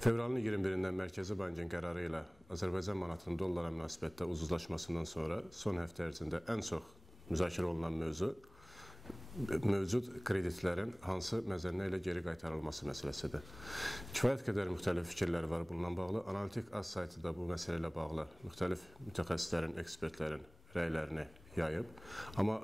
Fevralın 21-dən Mərkəzi Bankın qərarı ilə Azərbaycan manatının dollara münasibətdə ucuzlaşmasından sonra son həftə ərzində ən çox müzakirə olunan mövzu mövcud kreditlərin hansı məzənnə ilə geri qaytarılması məsələsidir. Kifayət qədər müxtəlif fikirlər var bununla bağlı. Analitik Az saytı da bu məsələ ilə bağlı müxtəlif mütəxəssislərin, ekspertlərin rəylərini yayıb. Amma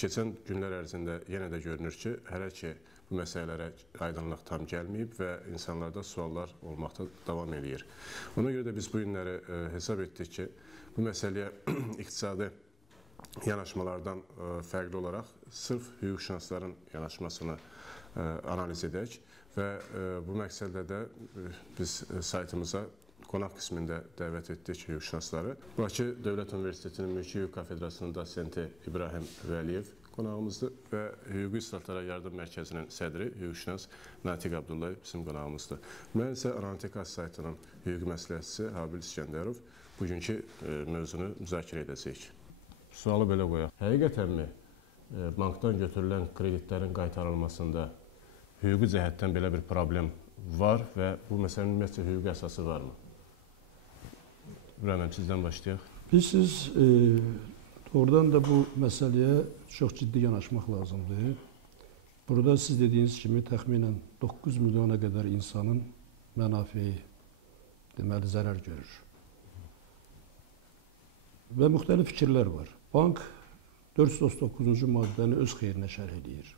keçən günlər ərzində yenə də görünür ki, hələ ki bu məsələlərə aydınlıq tam gəlməyib və insanlarda suallar olmaqda davam edir. Ona görə də biz bu günləri hesab etdik ki, bu məsələyə iqtisadi yanaşmalardan fərqli olaraq sırf hüquqşünasların yanaşmasını analiz edək və bu məqsədlə də biz saytımıza qonaq qismində dəvət etdik hüquqşünasları. Bakı Dövlət Universitetinin Mülki Hüquq Kafedrasının dosenti İbrahim Vəliyev qonağımızdır və Hüquqi İslahatlara Yardım Mərkəzinin sədri hüquqşünas Natiq Abdullayev bizim qonağımızdır. Mən isə Analitik Az saytının hüquqi məsləhətçisi Habil İskəndərov bugünkü mövzunu müzakirə edəcəyik. Sualı belə qoyaq. Həqiqətənmi bankdan götürülən kreditlərin qaytarılmasında hüquqi cəhətdən belə bir problem var və bu məsələnin ümumiyyətcə hüquqi əsası varmı? İbrahim, sizdən başlayaq. Bilirsiniz, oradan da bu məsələyə çox ciddi yanaşmaq lazımdır. Burada siz dediyiniz kimi təxminən 9 milyona qədər insanın mənafeyi, deməli, zərər görür. Və müxtəlif fikirlər var. Bank 439-cu maddəni öz xeyrinə şərh edir.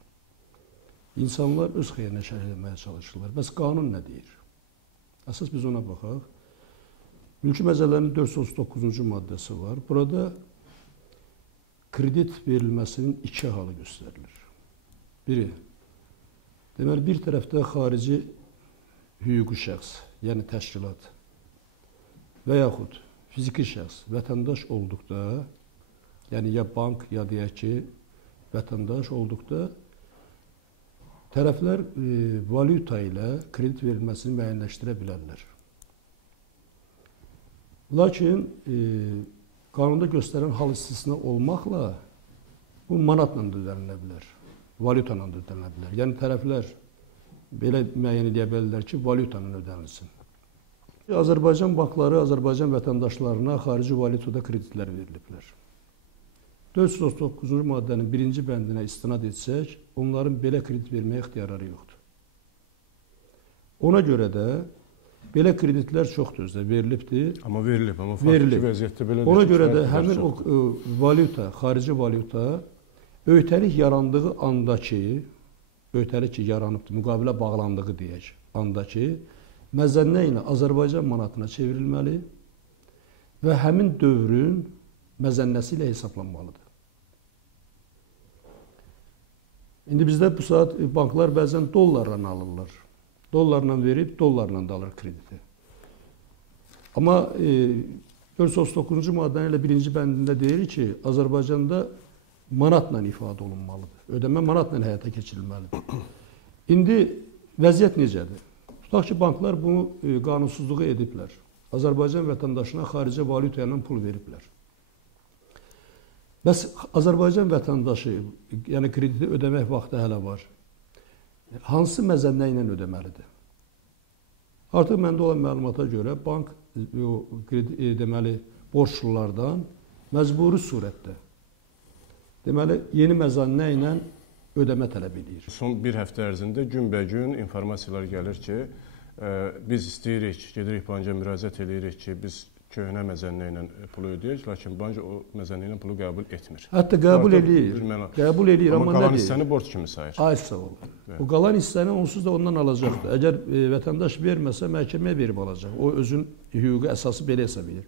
İnsanlar öz xeyrinə şərh etməyə çalışırlar. Bəs qanun nə deyir? Əsas biz ona baxaq. Mülki Məcəllənin 439-cu maddəsi var. Burada kredit verilməsinin iki halı göstərilir. Biri, deməli, bir tərəfdə xarici hüquqi şəxs, yəni təşkilat və yaxud fiziki şəxs, vətəndaş olduqda, yəni ya bank, ya deyək ki, vətəndaş olduqda tərəflər valyuta ilə kredit verilməsini müəyyənləşdirə bilərlər. Lakin qanunda göstərən hal istisna olmaqla bu manatla da ödənilə bilər, valyuta ilə da ödənilə bilər. Yəni tərəflər belə müəyyən edə bilərlər ki, valyuta ilə ödənilsin. Azərbaycan bankları Azərbaycan vətəndaşlarına xarici valyutada kreditlər veriliblər. 439-cu maddənin birinci bəndinə istinad etsək, onların belə kredit verməyə ixtiyarları yoxdur. Ona görə də belə kreditlər çoxdur, verilibdir. Amma verilib, amma faktiki vəziyyətdə belə ona görə də həmin o valyuta, xarici valyuta öhdəlik yarandığı andakı, öhdəlik ki, yaranıbdır, müqavilə bağlandığı deyək, andakı məzənnə ilə Azərbaycan manatına çevrilməli və həmin dövrün məzənnəsi ilə hesablanmalıdır. İndi bizdə bu saat banklar bəzən dollarla alırlar. Dollarla verib, dollarla da alır krediti. Amma 439-cu maddənin elə birinci bəndində deyir ki, Azərbaycanda manatla ifadə olunmalıdır. Ödəmə manatla həyata keçirilməlidir. İndi vəziyyət necədir? Tutaq ki, banklar bunu qanunsuzluğu ediblər. Azərbaycan vətəndaşına xarici valyuta ilə pul veriblər. Bəs Azərbaycan vətəndaşı, yəni krediti ödəmək vaxtı hələ var. Hansı məzənnə ilə ödəməlidir? Artıq məndə olan məlumata görə bank deməli, borçlulardan məcburi surətdə deməli, yeni məzənnə ilə ödəmə tələb edir. Son bir həftə ərzində günbəgün informasiyalar gəlir ki, biz istəyirik, gedirik banka müraciət edirik ki, biz köhnə məzənnə ilə pulu ödəyək, lakin bank o məzənnə ilə pulu qəbul etmir. Hətta qəbul edir, amma qalan hissəni borc kimi sayır. Ay sağ ol. O qalan hissəni onsuz da ondan alacaqdır. Əgər vətəndaş verməsə, məhkəməyə verib alacaq. O özün hüquqi əsası belə hesab edir.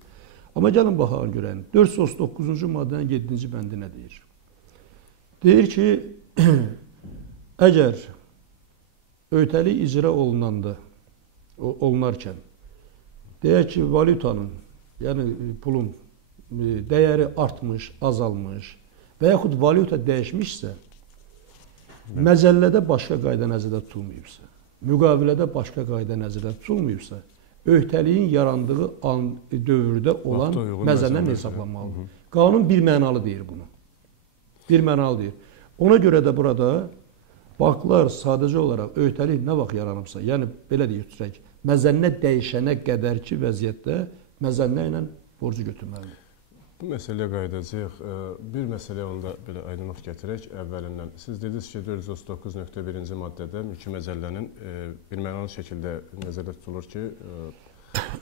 Amma gəlin baxaq görəyin. 439-cu maddənin 7-ci bəndi nə deyir? Deyir ki, əgər öhdəlik icra olunarkən, deyək ki, valyutanın, yəni pulun dəyəri artmış, azalmış və yaxud valyuta dəyişmişsə, məzəllədə başqa qayda nəzərdə tutulmayıbsa, müqavilədə başqa qayda nəzərdə tutulmayıbsa, öhdəliyin yarandığı dövrdə olan məzənnə hesablanmalıdır. Qanun birmənalı deyir bunu. Birmənalı deyir. Ona görə də burada banklar sadəcə olaraq öhdəlik nə vaxt yaranıbsa, yəni belə deyək, məzənnə dəyişənə qədərki vəziyyətdə məzənnə ilə borcu götürməlidir. Bu məsələyə qayıdacağıq. Bir məsələyə onda belə aydınlıq gətirək əvvəlindən. Siz dediniz ki, 439.1-ci maddədə mülki məcəllənin birmənalı şəkildə nəzərdə tutulur ki,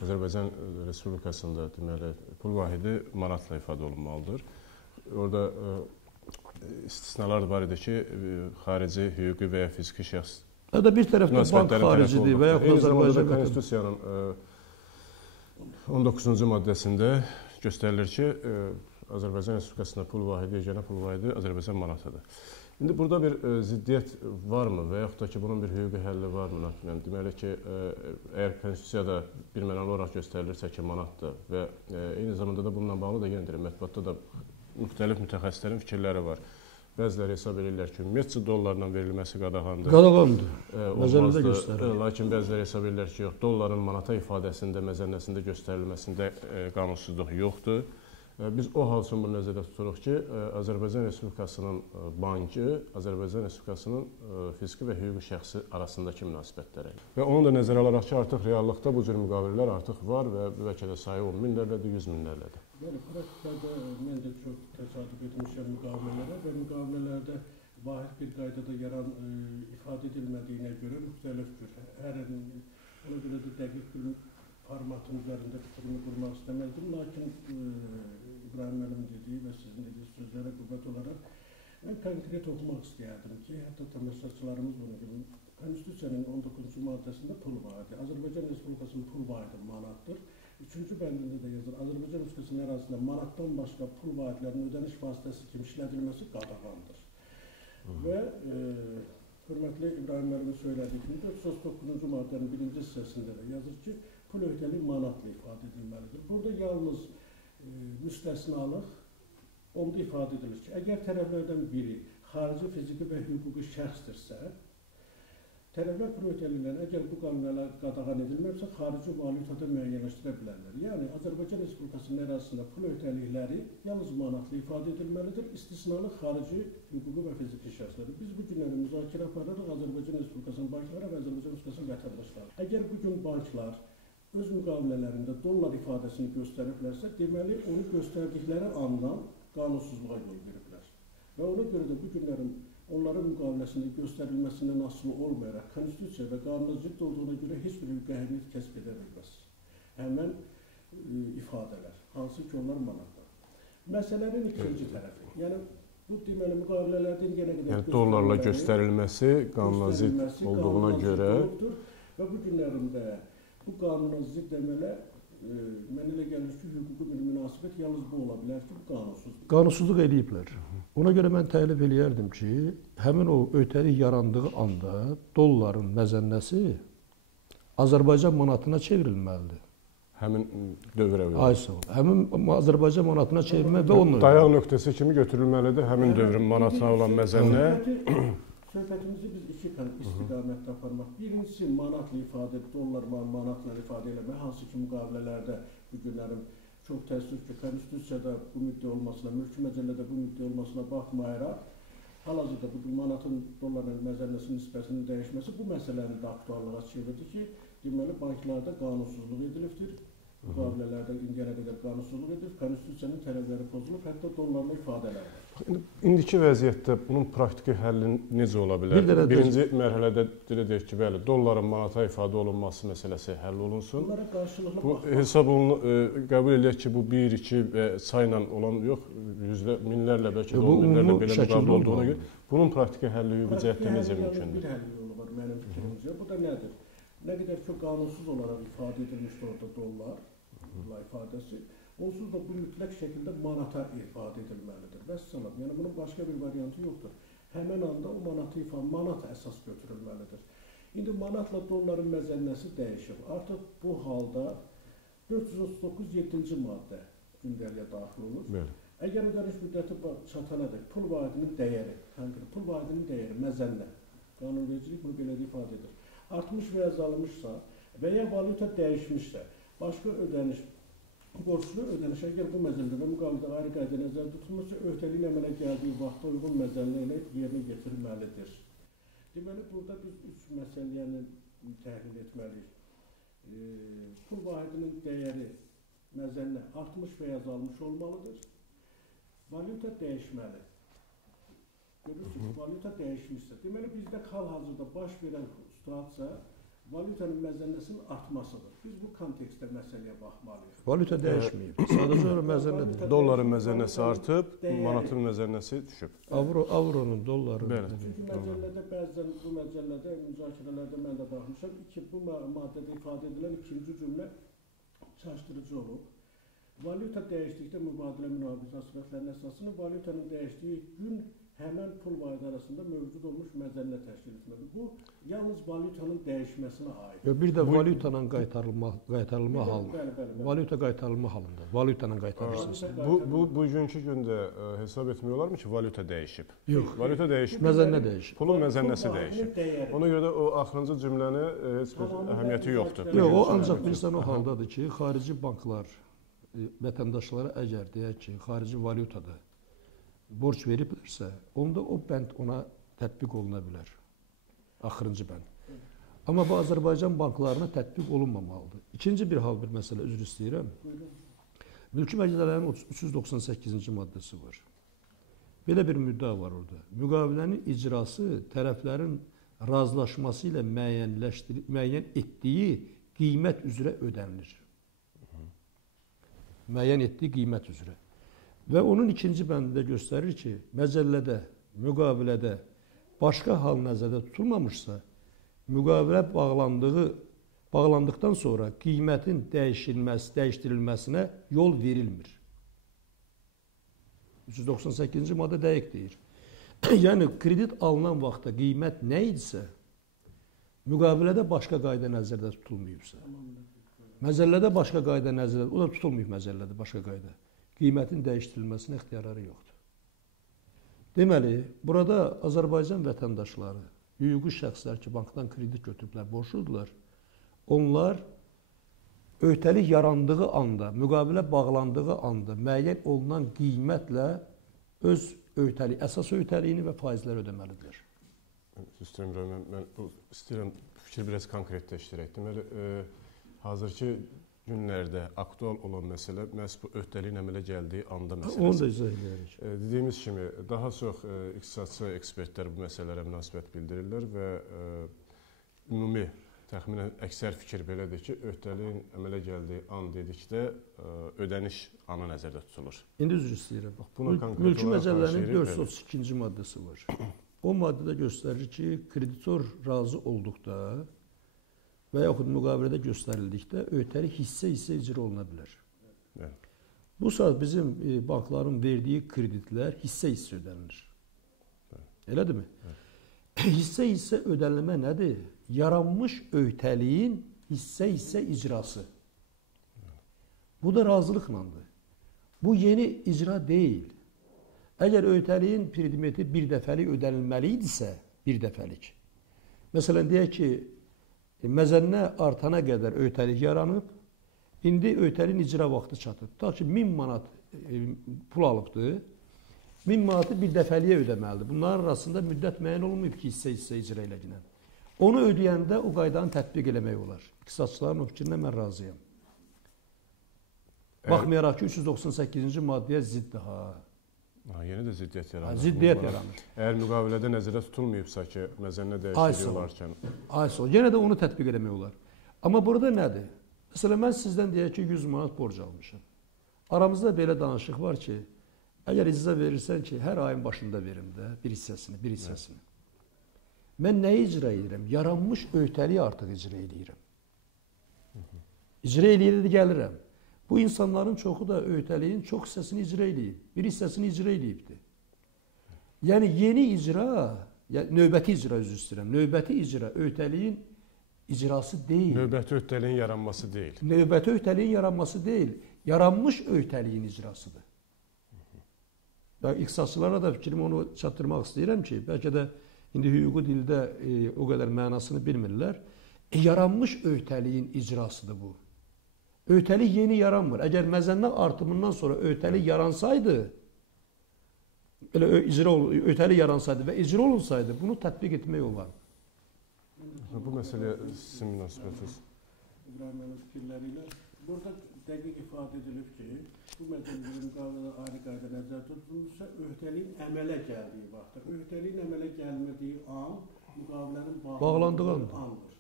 Azərbaycan Respublikasında deməli pul vahidi manatla ifadə olunmalıdır. Orada istisnalar var idi ki, xarici hüquqi və ya fiziki şəxs Ya da bir tərəfdə bank xaricidir və yaxud Azərbaycan Konstitusiyanın 19-cu maddəsində göstərilir ki, Azərbaycan Respublikasında pul vahidi, yeganə pul vahidi Azərbaycan manatıdır. İndi burada bir ziddiyyət varmı və yaxud da ki, bunun bir hüquqi həlli varmı? Deməli ki, əgər Konstitusiyada birmənalı olaraq göstərilirsə ki, manatdır və eyni zamanda da bununla bağlı da yenə deyirəm, mətbuatda da müxtəlif mütəxəssislərin fikirləri var. Bəziləri hesab edirlər ki, ümumiyyətcə dollarla verilməsi qadağandır. Qadağandır. Məzənnədə göstərilir. Lakin bəziləri hesab edirlər ki, yox, dolların manata ifadəsində, məzənnəsində göstərilməsində qanunsuzluq yoxdur. Biz o hal üçün bunu nəzərdə tuturuq ki, Azərbaycan Respublikasının bankı, Azərbaycan Respublikasının fiziki və hüquqi şəxsi arasındakı münasibətləri. Və onu da nəzərə alaraq ki, artıq reallıqda bu cür müqavilələr artıq var və bəlkə də sayı 10 minlərlədir, 100 minlərlədir. Yəni, praktikada mən də çox təsadüf etmişəm müqavilələrə və müqavilələrdə vahid bir qaydada ifadə edilmədiyinə görə müxtəlifdir. Ona görə də dəqiq bir formatın üzərində fikrimi qurmaq istəməzdim. Lakin İbrahim müəllim dediyi və sizin dediyi sözlərə qüvvət olaraq mən konkret oxumaq istəyərdim ki, hətta tamaşaçılarımız bunu gibi, Konstitusiyanın 19-cu maddəsində pul vahidi, Azərbaycan Respublikasının pul vahidi manatdır. 3-cü bəndində də yazır, Azərbaycan Respublikasının ərazisində manatdan başqa pul vahidlərinin ödəniş vasitəsi kimi işlədilməsi qadağandır. Və hörmətli İbrahim müəllimin söylədiyi kimi 439-cu maddənin 1-ci hissəsində də yazır ki, pul öhdəliyi manatla ifadə edilməlidir. Burada yalnız müstəsnalıq onda ifadə edilir ki, əgər tərəflərdən biri xarici fiziki və hüquqi şəxsdirsə, tərəflər pul öhdəliyinə əgər bu qanunlar qadağan edilməmişsə, xarici valyutada müəyyənləşdirə bilərlər. Yəni, Azərbaycan Respublikasının ərazisində pul öhdəlikləri yalnız manatla ifadə edilməlidir, istisnalı xarici hüquqi və fiziki şəxsləri. Biz bu günləri müzakirə apararıq Azərbaycan Respublikasının bankları və Azərbaycan Respublikasının vətəndaşları. Əgər bu gün banklar öz müqavilələrində dollar ifadəsini göstəriblərsə, deməli, onu göstərdikləri andan qanunsuzluğa yol veriblər. Və ona görə də bu günlərin onların müqaviləsində göstərilməsindən asılı olmayaraq, Konstitusiya və qanuna zidd olduğuna görə heç bir hüquqi əhəmiyyət kəsb edə bilməz. Həmən ifadələr, hansı ki, onlar manatlar. Məsələnin ikinci tərəfi, yəni bu deməli müqavilələrdən yenə qədər yəni, dollarla göstərilməsi qanuna zidd olduğuna görə və bu günlərində bu qanuna zidd demələr mən elə gəlir ki, hüquqi bir münasibət yalnız bu ola bilər ki, bu qanunsuzdur. Qanunsuzluq eləyiblər. Ona görə mən təklif eləyərdim ki, həmin o öhdəlik yarandığı anda dolların məzənnəsi Azərbaycan manatına çevrilməlidir. Həmin dövrə uyğun. Ay sağ ol. Həmin Azərbaycan manatına çevrilmə və onun dayaq nöqtəsi kimi götürülməlidir həmin dövrün manatına olan məzənnə. Söhbətimizi biz iki istiqamətdə aparmaq. Birincisi manatla ifadə, dollar manatla ifadə eləmək, hansı ki müqavilələrdə bu günlərin çox təəssüf ki, Konstitusiyada bu müddət olmasına, mülki məcəllədə bu müddət olmasına baxmayaraq, hal-hazırda bu manatın dolların məzənnəsinin nisbətinin dəyişməsi bu məsələni də aktuallığa çevirdi ki, deməli banklarda qanunsuzluq edilibdir, müqavilələrdə indiyənə qədər qanunsuzluq edilib, Konstitusiyanın tələbləri pozulub, hətta dollarla ifadələr var. İndiki vəziyyətdə bunun praktiki həlli necə ola bilər? Birinci mərhələdə deyək ki, bəli, dolların manata ifadə olunması məsələsi həll olunsun. Bunlara qarşılıqlı bu hesab qəbul edək ki, bu 1, 2 və sayla olan yox, minlərlə, bəlkə də 10 minlərlə belə müqavilə olduğuna görə bunun praktiki həlli hüquqi cəhətdə necə mümkündür? Bir həlli yolu var mənim fikrimcə. Bu da nədir? Nə qədər ki, qanunsuz olaraq ifadə edilmişdir orada dollar ifadəsi, onsuz da bu mütləq şəkildə manata ifadə edilməlidir. Vəssalam, yəni bunun başqa bir variantı yoxdur. Həmən anda o manat əsas götürülməlidir. İndi manatla dolların məzənnəsi dəyişib. Artıq bu halda 439-7-ci maddə gündəliyə daxil olur. Əgər ödəniş müddəti çatanadək pul vahidinin dəyəri, pul vahidinin dəyəri, məzənnə, qanunvericilik bunu belə ifadə edir. Artmış və azalmışsa və ya valyuta dəyişmişsə, başqa ödəniş, borçlu ödəniş əgər bu məzənnədə müqavilədə ayrı qayda nəzərdə tutulmuşsa, öhdəliyin əmələ gəldiyi vaxta uyğun məzənnə ilə yerinə yetirməlidir. Deməli, burada biz üç məsələni təhlil etməliyik. pul vahidinin dəyəri məzənnə artmış və ya azalmış olmalıdır. Valyuta dəyişməli. Görürsünüz, valyuta dəyişmişsə. Deməli, bizdə hal-hazırda baş verən situasiya valyutanın məzənnəsinin artmasıdır. Biz bu kontekstdə məsələyə baxmalıyıq. Valyuta dəyişməyib. Sadəcə olaraq məzənnədir. Dolların məzənnəsi artıb, manatın məzənnəsi düşüb. Avronun, dolların. Bəli. Çünki məcəllədə bəzən bu məcəllədə müzakirələrdə mən də baxmışam. Bu maddədə ifadə edilən ikinci cümlə çaşdırıcı olub. Valyuta dəyişdikdə mübadilə münaqişə sürətlərinin əsasını valyutanın dəyişdiyi gün həmən pul vahidi arasında mövcud olmuş məzənnə təşkil etməlidir. Bu, yalnız valyutanın dəyişməsinə aid. Bir də valyutanın qaytarılma halında. Bəli. Valyuta qaytarılma halında. Valyutanın qaytarırsınız. Bugünkü gündə hesab etmək olarmı ki, valyuta dəyişib? Yox. Valyuta dəyişib. Məzənnə dəyişib. Pulun məzənnəsi dəyişib. Ona görə də o axırıncı cümləni heç bir əhəmiyyəti yoxdur. Yox, o ancaq bilirsən o haldadır ki, xarici banklar vətəndaşlara əgər deyək ki, xarici valyutada borc veriblərsə, onda o bənd ona tətbiq oluna bilər. Axırıncı bənd. Amma bu Azərbaycan banklarına tətbiq olunmamalıdır. İkinci bir hal, bir məsələ, üzr istəyirəm. Mülki məcəllələrinin 398-ci maddəsi var. Belə bir müddəa var orada. Müqavilənin icrası tərəflərin razılaşması ilə müəyyən etdiyi qiymət üzrə ödənilir. Müəyyən etdiyi qiymət üzrə. Və onun ikinci bəndində göstərir ki, məcəllədə, müqavilədə başqa hal nəzərdə tutulmamışsa, müqavilə bağlandıqdan sonra qiymətin dəyişdirilməsinə yol verilmir. 398-ci maddə dəqiq deyir. Yəni, kredit alınan vaxtda qiymət nə idisə, müqavilədə başqa qayda nəzərdə tutulmayıbsa, məcəllədə başqa qayda nəzərdə, o da tutulmayıb məcəllədə başqa qayda. Qiymətin dəyişdirilməsinə ixtiyarları yoxdur. Deməli, burada Azərbaycan vətəndaşları, hüquqi şəxslər ki, bankdan kredit götürüblər, borcludurlar, onlar öhdəlik yarandığı anda, müqavilə bağlandığı anda müəyyən olunan qiymətlə öz öhdəlik, əsas öhdəliyini və faizləri ödəməlidirlər. Mən istəyirəm fikri biraz konkretləşdirək. Deməli, hazırki günlərdə aktual olan məsələ məhz bu öhdəliyin əmələ gəldiyi anda məsələsi. Onu da izah edərik. Dediyimiz kimi, daha çox iqtisadçı ekspertlər bu məsələlərə münasibət bildirirlər və ümumi təxminən əksər fikir belədir ki, öhdəliyin əmələ gəldiyi an dedikdə ödəniş anı nəzərdə tutulur. İndi üzr istəyirəm. Mülki məcəllənin 432-ci maddəsi var. O maddədə göstərir ki, kreditor razı olduqda və yaxud müqavilədə göstərildikdə öhdəlik hissə-hissə icra oluna bilər. Evet. Bu saat bizim bankların verdiyi kreditlər hissə-hissə ödənilir. Evet. Elədirmi? Evet. Hissə-hissə ödənilmə nədir? Yaranmış öhdəliyin hissə-hissə icrası. Evet. Bu da razılıqlandır. Bu yeni icra deyil. Əgər öhdəliyin predmeti bir dəfəlik ödənilməli idisə, bir dəfəlik. Məsələn, deyək ki, məzənnə artana qədər öhdəlik yaranıb, indi öhdəliyin icra vaxtı çatıb. Ta ki, 1000 manat pul alıbdır, 1000 manatı bir dəfəliyə ödəməlidir. Bunların arasında müddət müəyyən olunmayıb ki, hissə-hissə icra ilə gələn. Onu ödəyəndə o qaydanı tətbiq eləmək olar. İqtisadçıların o fikrinə mən razıyam. Baxmayaraq ki, 398-ci maddəyə ziddir. Yeni də ziddiyyət yaranır. Ziddiyyət yaranır. Əgər müqavilədə nəzərdə tutulmayıbsa ki, məzənnə dəyişikliyi olarkən. Yenə də onu tətbiq eləmək olar. Amma burada nədir? Məsələn, mən sizdən deyək ki, 100 manat borc almışam. Aramızda belə danışıq var ki, əgər icza verirsən ki, hər ayın başında verim də bir hissəsini. Mən nəyi icra edirəm? Yaranmış öhdəliyi artıq icra edirəm. İcra eləyir gəlirəm. Bu insanların çoxu da öhdəliyin çox hissəsini icra eləyib. Bir hissəsini icra eləyibdir. Yəni, yeni icra, növbəti icra üzr istəyirəm. Növbəti icra öhdəliyin icrası deyil. Növbəti öhdəliyin yaranması deyil. Növbəti öhdəliyin yaranması deyil. Yaranmış öhdəliyin icrasıdır. İqtisadçılara da fikrimi onu çatdırmaq istəyirəm ki, bəlkə də indi hüquqi dildə o qədər mənasını bilmirlər. Yaranmış öhdəliyin icrasıdır bu. Öhdəlik yeni yaranmır. Əgər məzənnə artımından sonra öhdəlik yaransaydı, öhdəlik yaransaydı və icra olunsaydı, bunu tətbiq etmək olar. Bu məsələyə sizin münasibətiniz? İbrahim Bey'in fikirləri ilə. Burada dəqiq ifadə edilib ki, bu məcəllərin müqavilədə ayrı qayda nəzərdə tutulmuşsa, öhdəliyin əmələ gəldiyi vaxtdır. Öhdəliyin əmələ gəlmədiyi an müqavilənin bağlandığı andır.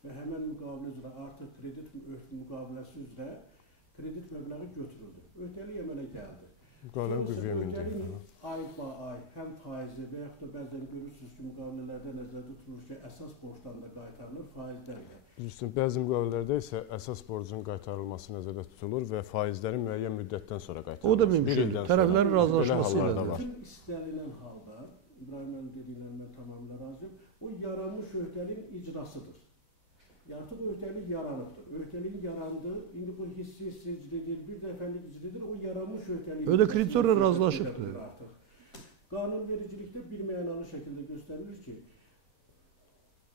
Və həmən müqavilə üzrə artıq kredit müqaviləsi üzrə kredit məbləği götürüldü. Öhdəlik əmələ gəldi. Müqavilənin qüvvəyə mindiyi. Ay ay həm faizi və yaxud da bəzən görürsünüz ki, müqavilələrdə nəzərdə tutulur ki, əsas borcdan da qaytarılır, faizdən də. Düzdür, bəzi müqavilələrdə isə əsas borcun qaytarılması nəzərdə tutulur və faizlərin müəyyən müddətdən sonra qaytarılır. O da mümkündür. Tərəflərin razılaşması ilə də var. Bütün istənilən halda, İbrahim müəllim dediyinə mən tamamilə razıyam, o yaranmış öhdəliyin icrasıdır. Artıq öhdəlik yaranıbdır. Öhdəliyin yarandığı, indi bu hissi icra edilir, bir dəfəlik icra edilir, o yaranmış öhdəlik. Ödə kreditorla razılaşıbdır. Qanunvericilikdə bir mənalı şəkildə göstərilir ki,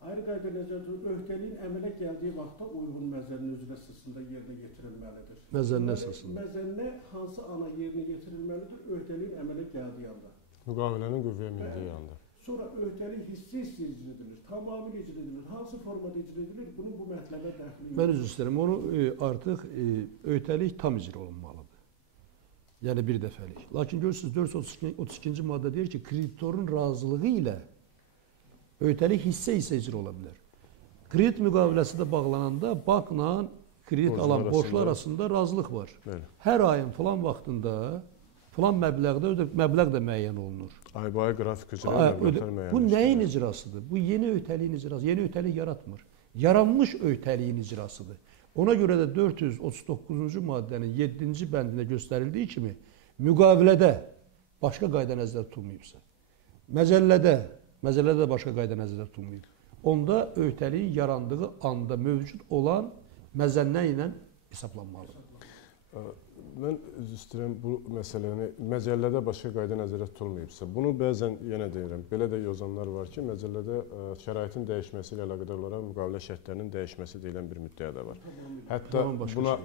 ayrı qayda nəzərdə tutulur, öhdəliyin əmələ gəldiyi vaxtda uyğun məzənnə üzrə əsasında yerinə yetirilməlidir. Məzənnə əsasında. Məzənnə hansı ana yerinə yetirilməlidir? Öhdəliyin əmələ gəldiyi anda. Müqavilənin qüvvəyə mindiyi anda. Sonra öhdəlik hissi icra edilir, tamamilə icra edilir. Hansı formada icra edilir? Bunun bu mətləbə dəxli yoxdur. Mən üzr istəyirəm, onu artıq öhdəlik tam icra olunmalıdır. Yəni bir dəfəlik. Lakin görürsünüz 432-ci maddə deyir ki, kreditorun razılığı ilə öhdəlik hissə icra ola bilər. Kredit müqaviləsi də bağlananda bankla kredit alan borclar arasında razılıq var. Bəli. Hər ayın falan vaxtında filan məbləğdə məbləğ də müəyyən olunur. Ay-bay qrafik üzrə məbləğlər müəyyən. Bu nəyin icrasıdır? Bu yeni öhdəliyin icrası. Yeni öhdəlik yaratmır. Yaranmış öhdəliyin icrasıdır. Ona görə də 439-cu maddənin 7-ci bəndində göstərildiyi kimi müqavilədə başqa qayda nəzərdə tutulmayıbsa, məcəllədə başqa qayda nəzərdə tutulmayıb, onda öhdəliyin yarandığı anda mövcud olan məzənnə ilə hesablanmalıdır. Mən üzr istəyirəm, bu məsələni məcəllədə başqa qayda nəzərdə tutulmayıbsa, bunu bəzən yenə deyirəm, belə də yazanlar var ki, məcəllədə şəraitin dəyişməsi ilə əlaqədar olaraq müqavilə şərtlərinin dəyişməsi deyilən bir müddəyə də var. Hətta buna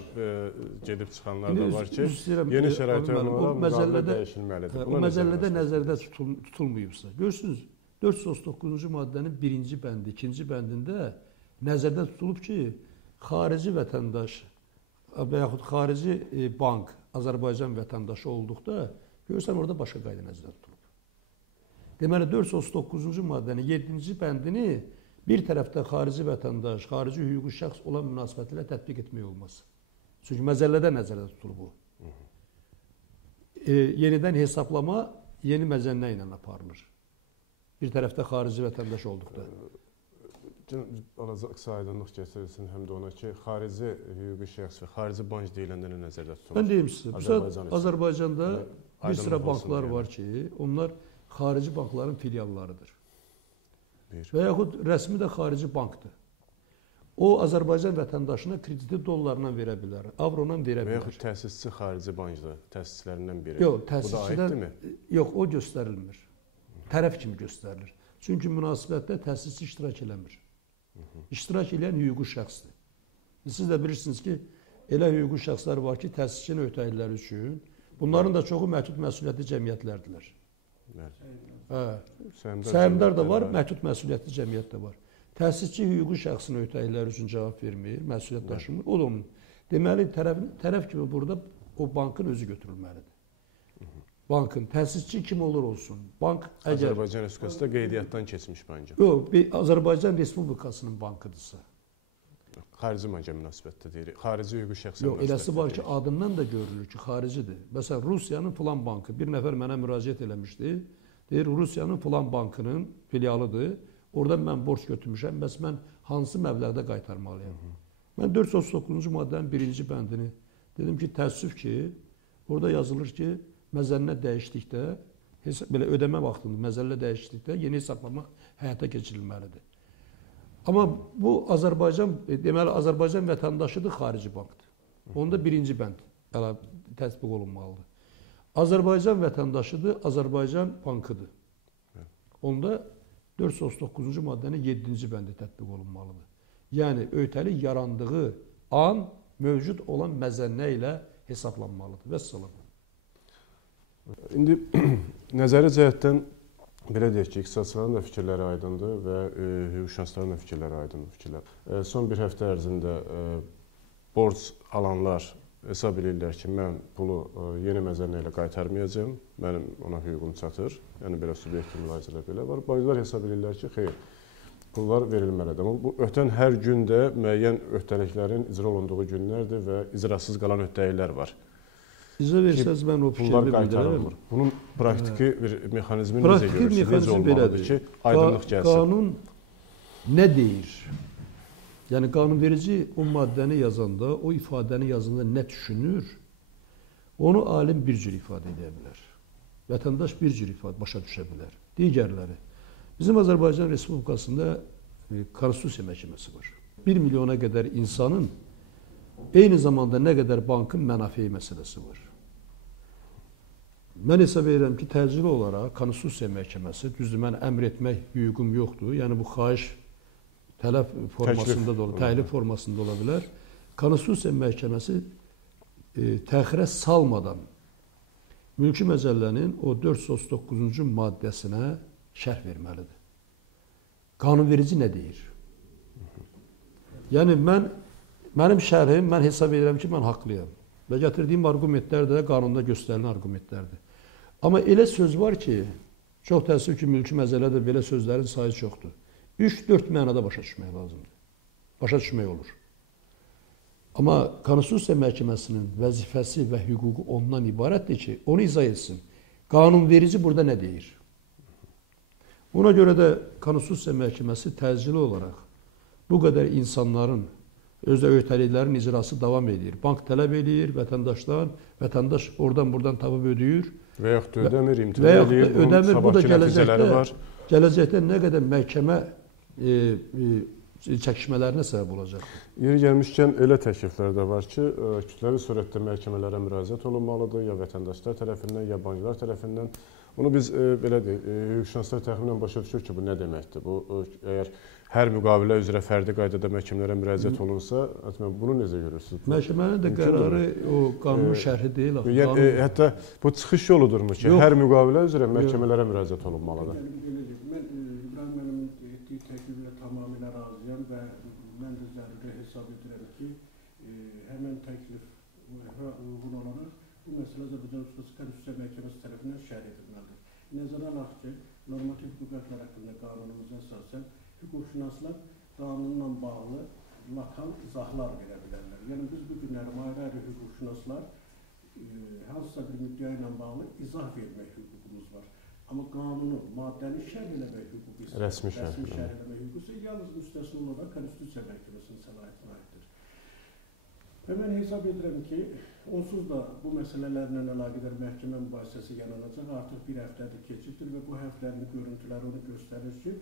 gedib çıxanlar da var ki, yeni şəraitə olaraq müqavilə dəyişilməlidir. O məcəllədə nəzərdə tutulmayıbsa, görürsünüz, 439-cu maddənin 1-ci bəndi, 2-ci bəndində nəzərdə tutulub ki, xarici vətəndaş və yaxud xarici bank Azərbaycan vətəndaşı olduqda görürsən orada başqa qayda nəzərdə tutulub. Deməli 439-cu maddənin 7-ci bəndini bir tərəfdə xarici vətəndaş, xarici hüquqi şəxs olan münasibəti ilə tətbiq etmək olmaz. Çünki məcəllədə nəzərdə tutulub bu. Yenidən hesablama yeni məzənnə ilə aparılır. Bir tərəfdə xarici vətəndaş olduqda. Qısa aydınlıq gətirilsin həm də ona ki, xarici hüquqi şəxs və xarici bank deyiləndə nə nəzərdə tutulur? Mən deyim sizə, Azərbaycanda bir sıra banklar var ki, onlar xarici bankların filiallarıdır. Və yaxud rəsmi də xarici bankdır. O, Azərbaycan vətəndaşına krediti dollarla verə bilər, avrola verə bilər. Və yaxud təsisçi xarici bankdır, təsisçilərindən biri. Yox, təsisçidən, yox, o göstərilmir. Tərəf kimi göstərilir. Çünki münasibətdə təsisçi iştirak eləmir. İştirak edən hüquqi şəxsdir. Siz də bilirsiniz ki, elə hüquqi şəxslər var ki, təsisçinin ötəyiləri üçün bunların da çoxu məhdud məsuliyyətli cəmiyyətlərdirlər. Səhmdar da var, məhdud məsuliyyətli cəmiyyət də var. Təsisçi hüquqi şəxsin ötəyiləri üçün cavab vermir, məsuliyyət daşımır. O da onun. Deməli, tərəf kimi burada o bankın özü götürülməlidir. Bankın, təsisçi kim olur olsun. Bank əgər Azərbaycan Respublikasında qeydiyyatdan keçmiş bankı. Yox, Azərbaycan Respublikasının bankıdırsa. Xarici banka münasibətdə deyirik. Xarici hüquqi şəxsə münasibətdə. Yox, eləsi var ki, adından da görülür ki, xaricidir. Məsələn, Rusiyanın filan bankı, bir nəfər mənə müraciət eləmişdi. Deyir, Rusiyanın filan bankının filialıdır. Oradan mən borc götürmüşəm, bəs mən hansı məbləğdə qaytarmalıyam? Mən 439-cu maddənin 1-ci bəndini dedim ki, təəssüf ki, orada yazılır ki, məzənnə dəyişdikdə, belə ödəmə vaxtında məzəllə dəyişdikdə yeni hesablama həyata keçirilməlidir. Amma bu deməli, Azərbaycan vətəndaşıdır, xarici bankdır. Onda 1-ci bənd tətbiq olunmalıdır. Azərbaycan vətəndaşıdır, Azərbaycan bankıdır. Onda 439-cu maddənin 7-ci bəndi tətbiq olunmalıdır. Yəni, öhdəlik yarandığı an mövcud olan məzənnə ilə hesablanmalıdır. Vəssalam. İndi nəzəri cəhətdən belə deyək ki, iqtisadçıların da fikirləri aydındır və hüquqşünasların da fikirləri aydındır fikirlər. Son bir həftə ərzində borc alanlar hesab edirlər ki, mən pulu yeni məzənlə ilə qaytarmayacağam, mənim ona hüququm çatır. Yəni belə subyektiv mülarizələr belə var. Banklar hesab edirlər ki, xeyr, pullar verilməlidir. Amma bu ötən hər gündə müəyyən öhdəliklərin icra olunduğu günlərdir və icrasız qalan öhdəliklər var. İzah versəz mən o fikirimi bildirərəm. Bunun praktiki bir mexanizmi necə görürsünüz? Necə olmalıdır ki, aydınlıq gəlsin? Qanun nə deyir? Yəni qanunverici o maddəni yazanda, o ifadəni yazanda nə düşünür? Onu alim bir cür ifadə edə bilər. Vətəndaş bir cür ifadə başa düşə bilər. Digərləri. Bizim Azərbaycan Respublikasında Konstitusiya Məhkəməsi var. 1 milyona qədər insanın eyni zamanda nə qədər bankın mənafeyi məsələsi var. Mən hesab edirəm ki, təcili olaraq Konstitusiya Məhkəməsi, düzdür, mən əmr etmək hüququm yoxdur. Yəni bu xahiş tələb formasında da ola, təklif formasında ola bilər. Konstitusiya Məhkəməsi təxirə salmadan mülki məcəllənin o 439-cu maddəsinə şərh verməlidir. Qanunverici nə deyir? Yəni mənim şərhim, mən hesab edirəm ki, mən haqlıyam. Və gətirdiyim argumentlər də qanunda göstərilən argumentlərdir. Amma elə söz var ki, çox təəssüf ki, mülki məcəllədə belə sözlərin sayı çoxdur. 3-4 mənada başa düşmək lazımdır. Başa düşmək olur. Amma Konstitusiya Məhkəməsinin vəzifəsi və hüququ ondan ibarətdir ki, onu izah etsin. Qanunverici burada nə deyir? Ona görə də Konstitusiya Məhkəməsi təcili olaraq bu qədər insanların özdə öhdəliklərin icrası davam edir. Bank tələb edir vətəndaşdan, vətəndaş oradan-buradan tapıb ödəyir. Və yaxud da ödəmir, imtina edir, bunun sabahki nəticələri var. Gələcəkdə nə qədər məhkəmə çəkişmələrinə səbəb olacaq. Yeri gəlmişkən elə təkliflər də var ki, kütləvi surətdə məhkəmələrə müraciət olunmalıdır, ya vətəndaşlar tərəfindən, ya banklar tərəfindən. Onu biz belə deyək, hüquqşünaslar təxminən başa düşür ki, bu nə deməkdir? Bu, əgər hər müqavilə üzrə fərdi qaydada məhkəmələrə müraciət olunsa, bunu necə görürsünüz? Məhkəmənin də qərarı o qanunun şərhi deyil. Yəni, hətta bu çıxış yoludurmu ki, hər müqavilə üzrə məhkəmələrə müraciət olunmalıdır? Mən İbrahim müəllimin etdiyi təkliflə tamamilə razıyam və mən də zəruri hesab edirəm ki, həmən təklif uyğun olaraq bu məsələ Azərbaycan Respublikası Konstitusiya Məhkəməsi tərəfindən şərh edilməlidir. Nəzərə alaq ki, normativ hüquqlar haqqında qanunumuza əsasən hüquqşünaslar qanunla bağlı lokal izahlar verə bilərlər. Yəni biz bu günləri ayrı-ayrı hüquqşünaslar hansısa bir müddəa ilə bağlı izah vermək hüququmuz var. Amma qanunu, maddəni şərh eləmək hüququ isə, rəsmi şərh eləmək hüququ isə yalnız müstəsna olaraq Konstitusiya Məhkəməsinin səlahiyyətinə aiddir. Və mən hesab edirəm ki, onsuz da bu məsələlərlə əlaqədar məhkəmə mübahisəsi yaranacaq. Artıq bir həftədir keçibdir və bu həftənin görüntüləri onu göstərir ki,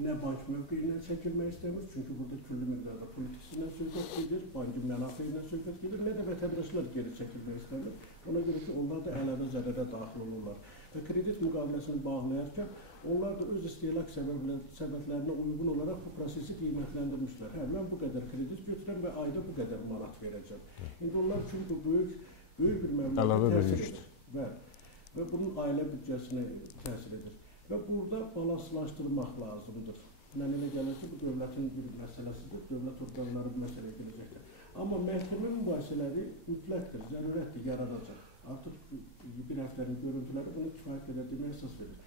nə bank mövqeyindən çəkilmək istəmir, çünki burada küllü miqdarda politikisindən söhbət gedir, bankın mənafeyindən söhbət gedir, nə də vətəndaşlar geri çəkilmək istəmir. Ona görə ki, onlar da əlavə zərərə daxil olurlar. Və kredit müqaviləsini bağlayarkən, onlar da öz istehlak səbəblərinə uyğun olaraq bu prosesi qiymətləndirmişlər. Hə, mən bu qədər kredit götürəm və ayda bu qədər manat verəcəm. İndi onlar üçün bu böyük bir məbləğ təsir edir. Və bunun ailə büdcəsinə təsir edir. Və burada balanslaşdırmaq lazımdır. Mən elə gəlir ki, bu dövlətin bir məsələsidir, dövlət orqanları bu məsələyə gələcəkdir. Amma məhkəmə mübahisələri mütləqdir, zərurətdir, yaranacaq. Artıq bir həftənin görüntüləri bunu kifayət qədər deməyə əsas verir.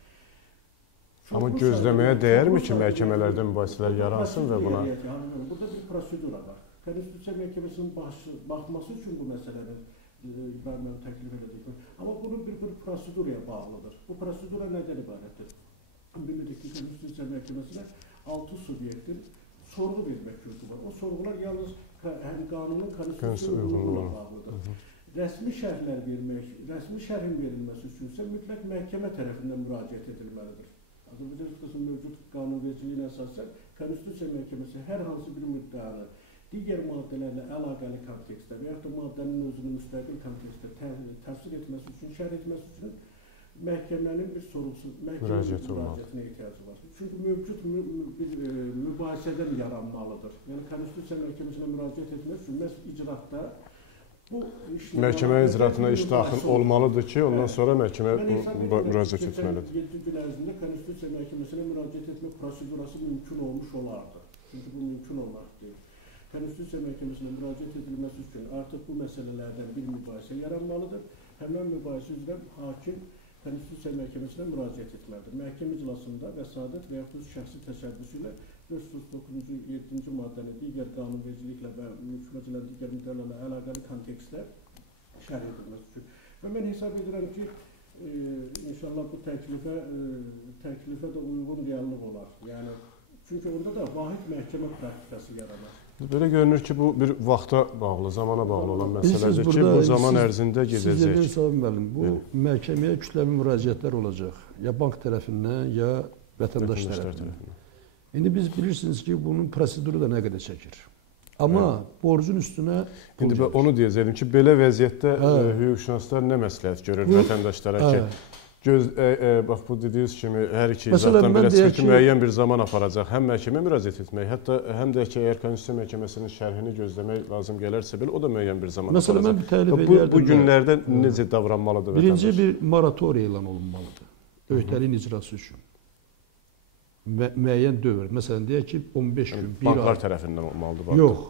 Amma gözləməyə dəyərmi ki, məhkəmələrdə mübahisələr yaransın və buna? Burada bir prosedura var. Konstitusiya Məhkəməsinin baxması üçün bu məsələnin İbrahim təklif edəcək. Amma bunun bir proseduraya bağlıdır. Bu prosedura nədən ibarətdir? Bilirdik ki, Konstitusiya Məhkəməsinə 6 subyektin sorğu vermək hüququ var. O sorğular yalnız həm qanunun konstitusiya hüququna bağlıdır. Rəsmi şərhin verilməsi üçünsə mütləq məhkəmə tərəfindən müraciət edilməlidir. Azərbaycan Respublikasının mövcud qanunvericiliyinə əsasən Konstitusiya Məhkəməsi hər hansı bir müddəanı digər maddələrlə əlaqəli kontekstdə və yaxud da maddənin özünü müstəqil kontekstdə təfsir etməsi üçün, şərh etməsi üçün məhkəmənin bir sorusu, müraciətinə ehtiyacı var. Çünki mövcud bir mübahisədən yaranmalıdır. Yəni Konstitusiya Məhkəməsinə müraciət etmək üçün məhz icraatda Məhkəmə icraatına iş daxil olmalıdır ki, ondan sonra məhkəmə müraciət etməlidir. 7 gün ərzində Konstitusiya Məhkəməsinə müraciət etmə prosedurası mümkün olmuş olardı. Çünki bu mümkün olmaq deyil. Konstitusiya Məhkəməsinə müraciət edilməsi üçün artıq bu məsələlərdən bir mübahisə yaranmalıdır. Həmin mübahisə üzrə hakim Konstitusiya Məhkəməsinə müraciət etməlidir. Məhkəmə iclasında vəsadət və yaxud şəxsi təşəbbüsü ilə 439-cu 7-ci maddəni digər qanunvericiliklə və mülkməcələrin digər müddələrlə əlaqəli kontekstdə şərh edilməsi üçün. Və mən hesab edirəm ki, inşallah bu təklifə də uyğun reallıq olar. Yəni, çünki onda da vahid məhkəmə praktikası yaranar. Belə görünür ki, bu bir vaxta bağlı, zamana bağlı olan məsələdir ki, bu zaman ərzində gedəcək. Siz Sabir müəllim, bu məhkəməyə kütləvi müraciətlər olacaq. Ya bank tərəfindən, ya vətəndaş tərəfindən. İndi biz bilirsiniz ki, bunun proseduru da nə qədər çəkir. Amma borcun üstünə... İndi onu deyəcəydim ki, belə vəziyyətdə hüquqşünaslar nə məsləhət görür vətəndaşlara ki, bax bu dediyiniz kimi hər iki izahdan belə çıxır ki, müəyyən bir zaman aparacaq. Həm məhkəmə müraciət etmək, hətta həm də ki, əgər Konstitusiya Məhkəməsinin şərhini gözləmək lazım gələrsə belə, o da müəyyən bir zaman aparacaq. Məsələn, mən bir təklif edərdim. Bu günlərdə necə davranmalıdır vətəndaş? Birinci bir moratoriya elan olunmalıdır öhdəliyin icrası üçün. Müəyyən dövr. Məsələn, deyək ki, 15 gün, 1 ay. Banklar tərəfindən olmalıdır? Yox,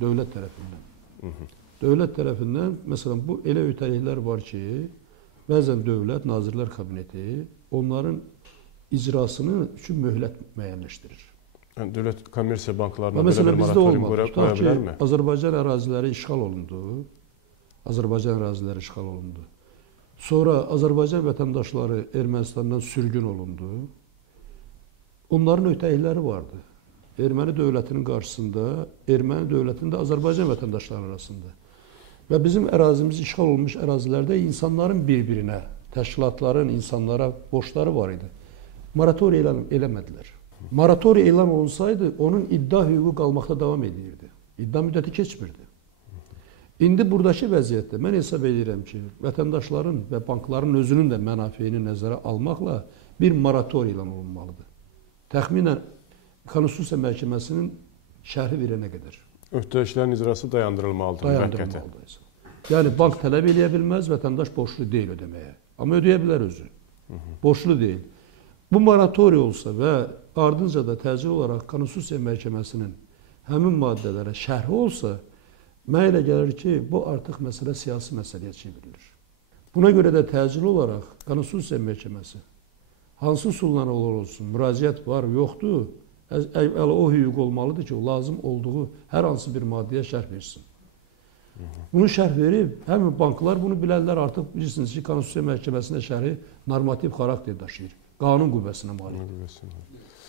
dövlət tərəfindən. Dövlət tərəfindən, məsələn, bu elə öhdəliklər var ki, bəzən dövlət, Nazirlər Kabineti onların icrasını üçün möhlət müəyyənləşdirir. Yəni, dövlət kommersiya banklarına belə bir moratorium qoya bilərmi? Azərbaycan əraziləri işğal olundu. Azərbaycan əraziləri işğal olundu. Sonra Azərbaycan vətəndaşları Ermənistandan sürgün olundu. Onların öhdəlikləri vardı. Erməni dövlətinin qarşısında, Erməni dövlətinin də Azərbaycan vətəndaşları arasında. Və bizim ərazimiz işğal olunmuş ərazilərdə insanların bir-birinə, təşkilatların, insanlara borcları var idi. Moratoriya elan eləmədilər. Moratoriya elan olunsaydı, onun iddia hüququ qalmaqda davam edirdi. İddia müddəti keçmirdi. İndi buradakı vəziyyətdə mən hesab edirəm ki, vətəndaşların və bankların özünün də mənafeyini nəzərə almaqla bir moratoriya elan olunmalıdır. Təxminən Konstitusiya Məhkəməsinin şərhi verənə qədər. Öhdəliklərin icrası dayandırılmalıdır. Dayandırılmalıdır. Yəni, bank tələb eləyə bilməz, vətəndaş borçlu deyil ödəməyə. Amma ödəyə bilər özü. Borçlu deyil. Bu moratoriya olsa və ardınca da təcil olaraq Konstitusiya Məhkəməsinin həmin maddələrə şərhi olsa, mənə elə gəlir ki, bu artıq məsələ siyasi məsələyə çevrilir. Buna görə də təcil olaraq Konstitusiya Məhkəməsi hansı üsullarla olsun, müraciət var, yoxdur, o hüquq olmalıdır ki, o lazım olduğu hər hansı bir maddəyə şərh versin. Bunu şərh verib, həmin banklar bunu bilərlər, artıq bilirsiniz ki, Konstitusiya Məhkəməsində şərhi normativ xarakter daşıyır, qanun qüvvəsinə malikdir.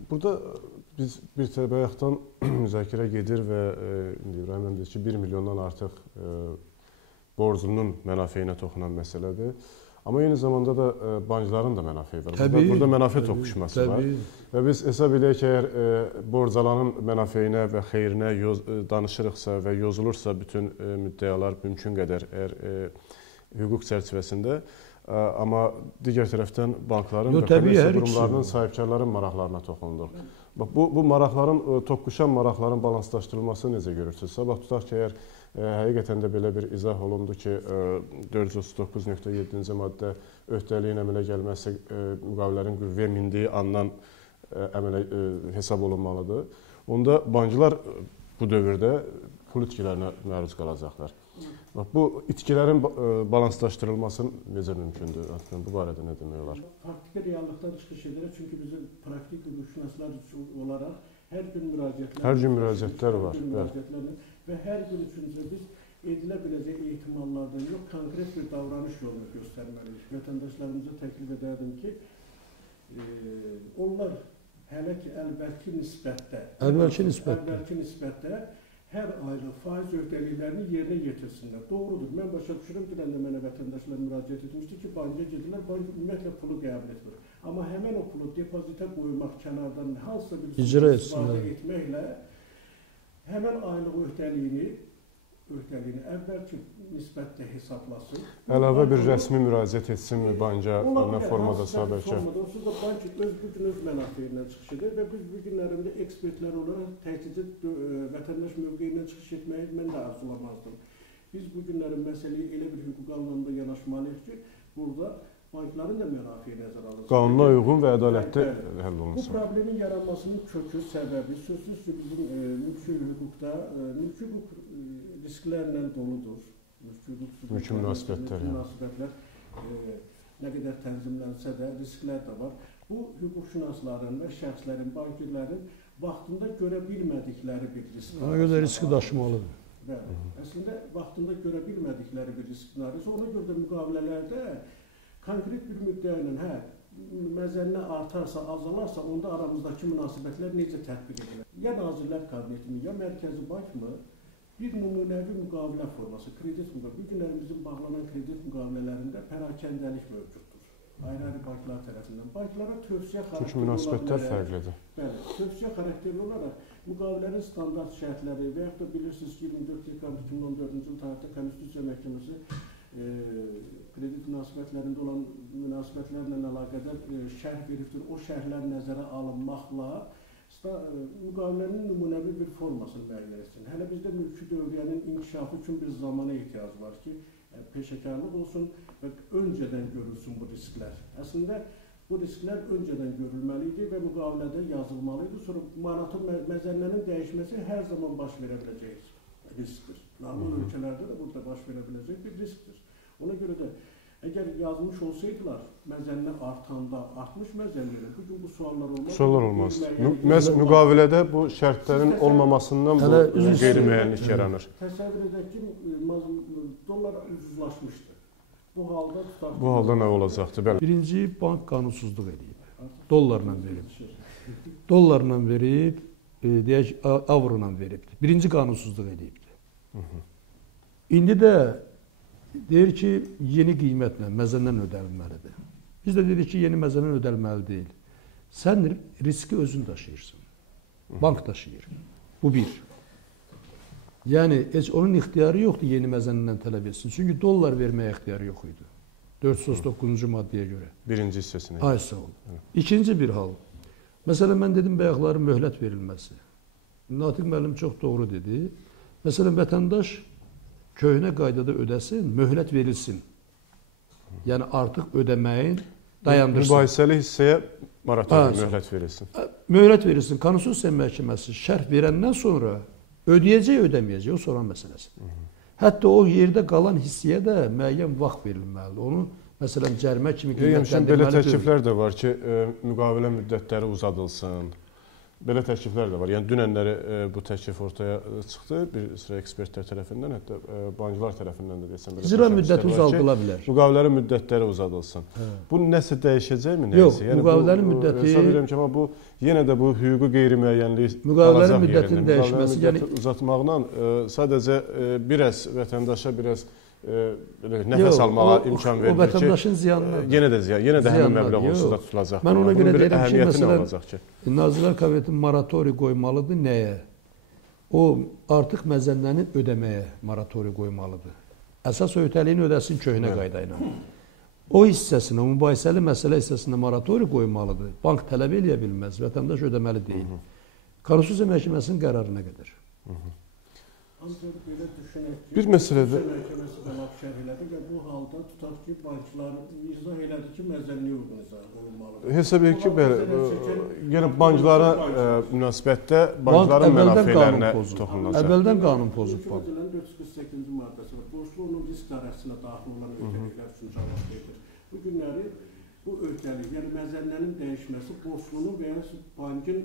Burada biz bir bayaqdan müzakirə gedir və İbrahim müəllim deyir ki, 1 milyondan artıq borcunun mənafeyinə toxunan məsələdir. Amma eyni zamanda da bankların da mənafeyi var. Burada mənafə toqquşması var. Və biz hesab edək ki, əgər borc alanın mənafeyinə və xeyrinə danışırıqsa və yozulursa bütün müddəalar mümkün qədər hüquq çərçivəsində, amma digər tərəfdən bankların və kommersiya qurumlarının, sahibkarların maraqlarına toxunduq. Bu maraqların, toqquşan maraqların balanslaşdırılması necə görürsünüz? Sabah tutaq ki, əgər həqiqətən də belə bir izah olundu ki, 439.7-ci maddə öhdəliyin əmələ gəlməsi müqavilələrin qüvvəyə mindiyi andan hesab olunmalıdır. Onda banklar bu dövrdə pul itkilərinə məruz qalacaqlar. Bu itkilərin balanslaşdırılması necə mümkündür? Bu barədə nə demək olar? Praktiki reallıqdan çıxış edərək, çünki bizim praktik hüquqşünaslar olaraq hər gün müraciətlər var. Və hər gün üçüncü biz edilə biləcək ehtimallardan yox, konkret bir davranış yolunu göstərməliyik. Vətəndaşlarımıza təklif edərdim ki, onlar hələ ki, əvvəlki nisbətdə hər aylıq faiz öhdəliklərini yerinə yetirsinlər. Doğrudur, mən başa düşürəm, dünən də mənə vətəndaşlar müraciət etmişdi ki, banka gedirlər, bank ümumiyyətlə pulu qəbul etmir. Amma həmən o pulu depozitə qoymaq, kənardan hansısa bir istifadə etməklə həmən aylıq öhdəliyini əvvəlki nisbətdə hesablasın. Əlavə bir rəsmi müraciət etsinmi banka nə formada sabitçə? Onsuz da bank bugün öz mənafeyindən çıxış edir və biz bu günlərində ekspertlər olaraq təkcə vətəndaş mövqeyindən çıxış etməyi mən də arzulamazdım. Biz bu günlərin məsələyə elə bir hüquq anlamında yanaşmalıyıq ki, burada bankların da mənafiyi nəzərə alınır. Qanuna uyğun və ədalətli həll Bu olunsun. problemin yaranmasının kökü, səbəbi sözsüz ki, bizim mülki hüquqda, mülki hüquq risklərlə doludur. Mülki münasibətlər. Nə qədər tənzimlənsə də risklər də var. Bu hüquqşünasların və şəxslərin, bankirlərin vaxtında görə bilmədikləri bir risk. Ona görə riski daşımalıdır. Bəli. Əslində vaxtında görə bilmədikləri bir risklər. Ona görə də müqavilələrdə konkret bir müddəa ilə məzənnə artarsa, azalarsa, onda aramızdakı münasibətlər necə tətbiq edilir? Ya Nazirlər Kabinetimi, ya Mərkəzi Bankmı bir nümunəvi müqavilə forması, kredit müqavilə. Bu günlərin bizim bağlanan kredit müqavilələrində pərakəndəlik mövcuddur. Ayrı-ayrı banklar tərəfindən. Banklara tövsiyə xarakterli Çünki münasibətlər fərqlidir. Bəli, tövsiyə xarakterli olaraq müqavilənin standart şərtləri və yaxud da bilirsiniz ki, 24 dekabr 2014-cü il tarixdə Konstitusiya Məhkəməsi kredit münasibətlərində olan münasibətlərlə əlaqədar şərh veribdir. O şərhlər nəzərə alınmaqla müqavilənin nümunəvi bir formasını müəyyən etsin. Hələ bizdə mülki dövriyyənin inkişafı üçün bir zamana ehtiyac var ki, peşəkarlıq olsun və öncədən görülsün bu risklər. Əslində bu risklər öncədən görülməli idi və müqavilədə yazılmalı idi. Sonra manatın məzənnənin dəyişməsi hər zaman baş verə biləcək riskdir. Normal ölkələrdə də burada baş verə biləcək bir riskdir. Ona görə də əgər yazmış olsaydılar, məzənnə artanda, artmış məzənnələr, bugün bu suallar olmaz. Suallar olmaz. Məhz müqavilədə bu şərtlərin olmamasından bu qeyri-müəyyənlik yaranır. Təsəvvür edək ki, dollar ucuzlaşmışdı. Bu halda nə olacaqdır? Birinci, bank qanunsuzluq edib. Dollarla verib. Dollarla verib, deyək, avrola verib. Birinci qanunsuzluq edibdir. İndi də deyir ki, yeni qiymətlə, məzəndən ödənilməlidir. Biz də dedik ki, yeni məzəndən ödənilməli deyil. Sən riski özün daşıyırsan. Bank daşıyır. Bu bir. Yəni, heç onun ixtiyarı yoxdur yeni məzəndən tələb etsin. Çünki dollar verməyə ixtiyarı yox idi. 439-cu maddəyə görə. Birinci hissəsini. Ay, sağ ol. İkinci bir hal. Məsələn, mən dedim, bayaqları möhlət verilməsi. Natiq müəllim çox doğru dedi. Məsələn, vətəndaş köhnə qaydada ödəsin, möhlət verilsin. Yəni artıq ödəməyin dayandırsın. Mübahisəli hissəyə moratorium möhlət verilsin. Möhlət verilsin. Konstitusiya Məhkəməsi şərh verəndən sonra ödəyəcək, ödəməyəcək, o soran məsələsidir. Hətta o yerdə qalan hissəyə də müəyyən vaxt verilməlidir. Onu məsələn cərimə kimi qiymətləndirməlidir. Belə təkliflər də var ki, müqavilə müddətləri uzadılsın. Belə təkliflər də var. Yəni dünənləri bu təklif ortaya çıxdı bir sıra ekspertlər tərəfindən, hətta banklar tərəfindən də desəm belə. İcra müddəti uzadıla bilər. Müqavilərin müddətləri uzadılsın. Bu nəsə dəyişəcəkmi? Yox, müqavilənin müddəti. Hesab edirəm ki, amma bu yenə də bu hüquqi qeyri-müəyyənlik müqavilənin müddətinin dəyişməsi, yəni uzatmaqla sadəcə biraz vətəndaşa biraz nəfəs almağa imkan verir ki, o vətəndaşın ziyanıdır. Yenə də həmin məbləğ onsuz da tutulacaq. Mən ona görə deyirəm ki, məsələn, Nazirlər Kabineti moratoriy qoymalıdır nəyə? O artıq məzənnəni ödəməyə moratoriy qoymalıdır. Əsas öhdəliyin ödəsin köhnə qayda ilə. O hissəsinə, mübahisəli məsələ hissəsinə moratoriy qoymalıdır. Bank tələb eləyə bilməz, vətəndaş ödəməli deyil. Konstitusiya Məhkəməsinin qərarına qədər. Ancaq belə düşünək ki, bir məsələdə məhkəməsi qəlab şərh elədi və bu halda tutaq ki, banklar izah elədi ki, məzənniyə uyğun izah olunmalıdır. Hesab edir ki, yəni banklara münasibətdə bankların mənafələrinə toxunulacaq. Əvvəldən qanun pozub bank. 448-ci maddəsi var. Borclu onun risk dairəsinə daxil olan öhdəliklər üçün cavab verir. Bu günləri bu öhdəlik, yəni məzənnənin dəyişməsi borclunun və ya bankın